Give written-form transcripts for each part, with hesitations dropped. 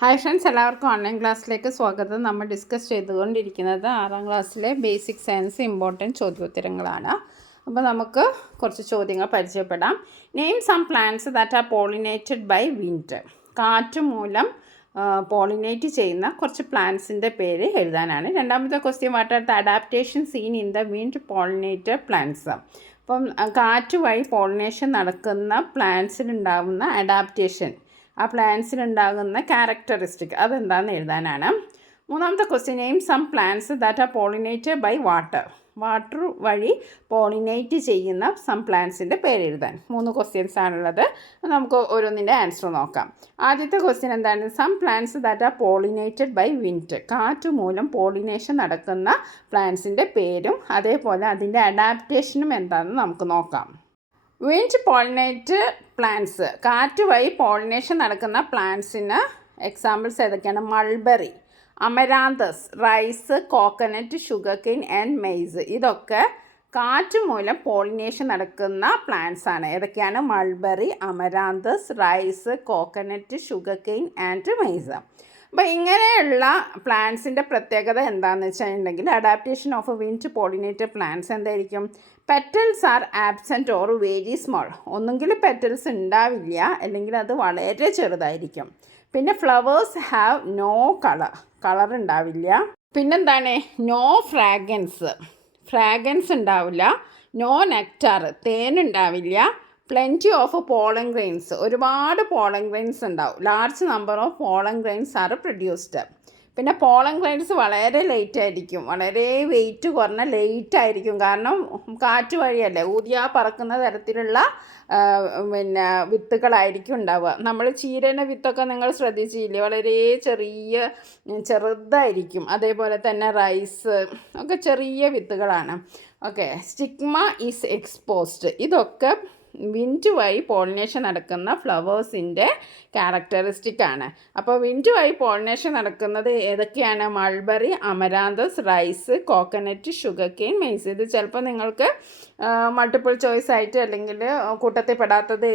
Hi friends, എല്ലാവർക്കും online ക്ലാസ്സിലേക്ക് സ്വാഗതം. നമ്മൾ ഡിസ്കസ് ചെയ്തുകൊണ്ടിരിക്കുന്നത് 6ാം ക്ലാസ്സിലെ ബേസിക് സയൻസ് ഇമ്പോർട്ടൻറ്റ് ചോദ്യോത്തരങ്ങളാണ്. അപ്പോൾ നമുക്ക് കുറച്ച് ചോദ്യങ്ങൾ പരിചയപ്പെടാം. Name some plants that are pollinated by wind. കാറ്റ് മൂലം പോളിനേറ്റ് ചെയ്യുന്ന കുറച്ച് പ്ലാന്റ്സിൻ്റെ പേര് എഴുതാനാണ്. രണ്ടാമത്തെ question, what are the adaptation seen in the wind pollinated plants. അപ്പം കാറ്റ് വഴി പോളിനേഷൻ നടക്കുന്ന പ്ലാന്റ്സിനുണ്ടാകുന്ന അഡാപ്റ്റേഷൻ, ആ പ്ലാന്റ്സിനുണ്ടാകുന്ന ക്യാരക്ടറിസ്റ്റിക് അതെന്താണെന്ന് എഴുതാനാണ്. മൂന്നാമത്തെ question, name some plants that are pollinated by water. Water വഴി പോളിനേറ്റ് ചെയ്യുന്ന സം പ്ലാന്റ്സിൻ്റെ പേര് എഴുതാൻ 3 ക്വസ്റ്റ്യൻസ് ആണുള്ളത്. നമുക്ക് ഓരോന്നിൻ്റെ ആൻസർ നോക്കാം. ആദ്യത്തെ ക്വസ്റ്റ്യൻ എന്താണ്? Some plants that are pollinated by wind. കാറ്റ് മൂലം പോളിനേഷൻ നടക്കുന്ന പ്ലാന്റ്സിൻ്റെ പേരും അതേപോലെ അതിൻ്റെ അഡാപ്റ്റേഷനും എന്താണെന്ന് നമുക്ക് നോക്കാം. വിൻഡ് പോളിനേറ്റ് പ്ലാന്റ്സ്, കാറ്റ് വഴി പോളിനേഷൻ നടക്കുന്ന പ്ലാന്റ്സിന് എക്സാമ്പിൾസ് ഏതൊക്കെയാണ്? Mulberry, amaranthus, rice, coconut, sugar cane and maize. ഇതൊക്കെ കാറ്റ് മൂലം പോളിനേഷൻ നടക്കുന്ന പ്ലാന്റ്സ് ആണ്. ഏതൊക്കെയാണ്? Mulberry, amaranthus, rice, coconut, sugar cane and maize. അപ്പോൾ ഇങ്ങനെയുള്ള പ്ലാന്റ്സിൻ്റെ പ്രത്യേകത എന്താണെന്ന് വെച്ചിട്ടുണ്ടെങ്കിൽ, adaptation of wind pollinated plants എന്തായിരിക്കും? Petals are absent or very small. ഒന്നുകിൽ പെറ്റൽസ് ഉണ്ടാവില്ല, അല്ലെങ്കിൽ അത് വളരെ ചെറുതായിരിക്കും. പിന്നെ ഫ്ലവേഴ്സ് ഹാവ് നോ കളർ ഉണ്ടാവില്ല. പിന്നെന്താണ്? നോ ഫ്രാഗ്രൻസ് ഉണ്ടാവില്ല. നോ നെക്ടാർ, തേനുണ്ടാവില്ല. പ്ലെൻറ്റി ഓഫ് പോളൻ ഗ്രെയിൻസ്, ഒരുപാട് പോളൻ ഗ്രെയിൻസ് ഉണ്ടാവും. Large number of pollen grains are produced. പിന്നെ പോളൻ ഗ്രെയിൻസ് വളരെ ലേറ്റ് ആയിരിക്കും, വളരെ വെയിറ്റ് കുറഞ്ഞ ലേറ്റ് ആയിരിക്കും. കാരണം കാറ്റ് വഴിയല്ലേ, ഊതിയാ പറക്കുന്ന തരത്തിലുള്ള വിത്തുകളായിരിക്കും ഉണ്ടാവുക. നമ്മൾ ചീരേൻ്റെ വിത്തൊക്കെ നിങ്ങൾ ശ്രദ്ധിച്ചില്ലേ, വളരെ ചെറുതായിരിക്കും. അതേപോലെ തന്നെ റൈസ് ഒക്കെ ചെറിയ വിത്തുകളാണ്. Okay, stigma is exposed. ഇതൊക്കെ വിൻഡ് വഴി പോളിനേഷൻ നടക്കുന്ന ഫ്ലവേഴ്സിൻ്റെ ക്യാരക്ടറിസ്റ്റിക് ആണ്. അപ്പോൾ വിൻഡ് വഴി പോളിനേഷൻ നടക്കുന്നത് ഏതൊക്കെയാണ്? Mulberry, amaranthus, rice, coconut, sugar cane, maize. ഇത് ചിലപ്പോൾ നിങ്ങൾക്ക് മൾട്ടിപ്പിൾ ചോയ്സ് ആയിട്ട് അല്ലെങ്കിൽ കൂട്ടത്തിൽ പെടാത്തത്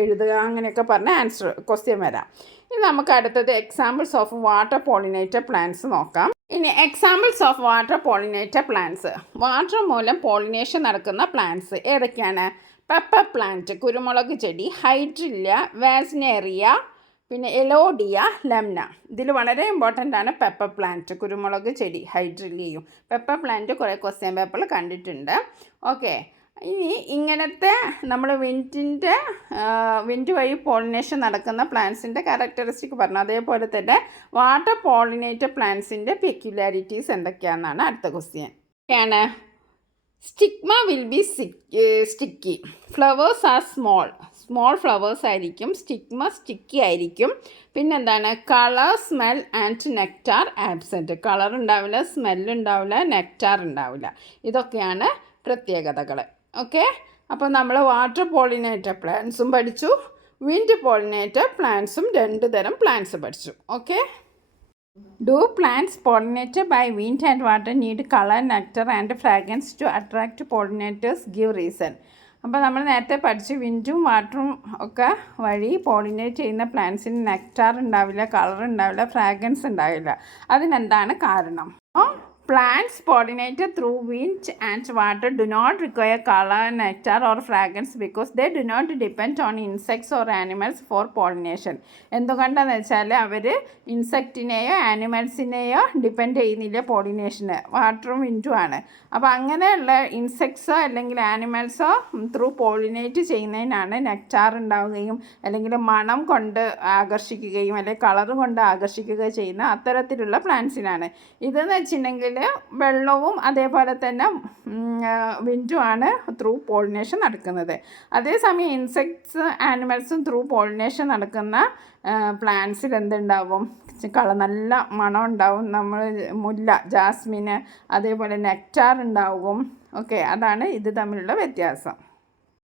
എഴുതുക അങ്ങനെയൊക്കെ പറഞ്ഞ ആൻസർ ക്വസ്റ്റ്യൻ വരാം. ഇനി നമുക്ക് അടുത്തത് examples of water pollinated plants നോക്കാം. ഇനി examples of water pollinated plants. Water മൂലം പോളിനേഷൻ നടക്കുന്ന പ്ലാന്റ്സ് ഏതൊക്കെയാണ്? പെപ്പർ പ്ലാന്റ്, കുരുമുളക് ചെടി, ഹൈഡ്രില്ല, വാസ്നേറിയ, പിന്നെ എലോഡിയ, ലെംന. ഇതിൽ വളരെ ഇമ്പോർട്ടൻ്റ് ആണ് പെപ്പർ പ്ലാന്റ്, കുരുമുളക് ചെടി, ഹൈഡ്രില്ലയും. പെപ്പർ പ്ലാന്റ് കുറേ ക്വസ്റ്റ്യൻ പേപ്പറിൽ കണ്ടിട്ടുണ്ട്. ഓക്കെ, ഇനി ഇങ്ങനത്തെ നമ്മൾ വിൻഡ് വഴി പോളിനേഷൻ നടക്കുന്ന പ്ലാന്റ്സിൻ്റെ ക്യാരക്ടറിസ്റ്റിക് പറഞ്ഞു. അതേപോലെ തന്നെ വാട്ടർ പോളിനേറ്റഡ് പ്ലാന്റ്സിൻ്റെ പെക്യുലാരിറ്റീസ് എന്തൊക്കെയാണെന്നാണ് അടുത്ത ക്വസ്റ്റ്യൻ. ആണ് stigma will be sticky. Flowers are small flowers ആയിരിക്കും. സ്റ്റിഗ്മ സ്റ്റിക്കി ആയിരിക്കും. പിന്നെന്താണ്? Colour, smell and nectar absent. Colour ഉണ്ടാവില്ല, സ്മെല്ലുണ്ടാവില്ല, നെക്ടാർ ഉണ്ടാവില്ല. ഇതൊക്കെയാണ് പ്രത്യേകതകൾ. ഓക്കെ, അപ്പോൾ നമ്മൾ വാട്ടർ പോളിനേറ്റഡ് പ്ലാന്റ്സും പഠിച്ചു, വിൻഡ് പോളിനേറ്റഡ് പ്ലാന്റ്സും 2 തരം പ്ലാന്റ്സ് പഠിച്ചു. Okay, Do plants pollinated by wind and water need color, nectar and fragrance to attract pollinators? Give reason. അപ്പോൾ നമ്മൾ നേരത്തെ പഠിച്ച് വിൻഡും വാട്ടറും ഒക്കെ വഴി പോളിനേറ്റ് ചെയ്യുന്ന പ്ലാന്റ്സിന് നെക്ടാർ ഉണ്ടാവില്ല, കളർ ഉണ്ടാവില്ല, ഫ്രാഗ്രൻസ് ഉണ്ടാവില്ല. അതിനെന്താണ് കാരണം? Plants pollinated through wind and water do not require color, nectar or fragrance because they do not depend on insects or animals for pollination. എന്തുകൊണ്ടാണെന്ന് വെച്ചാൽ അവർ ഇൻസെക്റ്റിനെയോ ആനിമൽസിനെയോ ഡിപ്പെൻഡ് ചെയ്യുന്നില്ല പോളിനേഷന്. വാട്ടറും വിൻഡും ആണ്. അപ്പോൾ അങ്ങനെയുള്ള ഇൻസെക്ട്സോ അല്ലെങ്കിൽ ആനിമൽസോ ത്രൂ പോളിനേറ്റ് ചെയ്യുന്നതിനാണ് നെക്ടാർ ഉണ്ടാവുകയും അല്ലെങ്കിൽ മണം കൊണ്ട് ആകർഷിക്കുകയും അല്ലെങ്കിൽ കളർ കൊണ്ട് ആകർഷിക്കുകയും ചെയ്യുന്ന അത്തരത്തിലുള്ള പ്ലാന്റ്സിനാണ്. ഇതെന്ന് വെച്ചിട്ടുണ്ടെങ്കിൽ വെള്ളവും അതേപോലെ തന്നെ വിൻഡുമാണ് ത്രൂ പോളിനേഷൻ നടക്കുന്നത്. അതേസമയം ഇൻസെക്ട്സ് ആനിമൽസും ത്രൂ പോളിനേഷൻ നടക്കുന്ന പ്ലാന്റ്സിൽ എന്തുണ്ടാവും? നല്ല മണം ഉണ്ടാവും. നമ്മൾ മുല്ല, ജാസ്മിന്, അതേപോലെ നെക്ടാർ ഉണ്ടാവും. ഓക്കെ, അതാണ് ഇത് തമ്മിലുള്ള വ്യത്യാസം.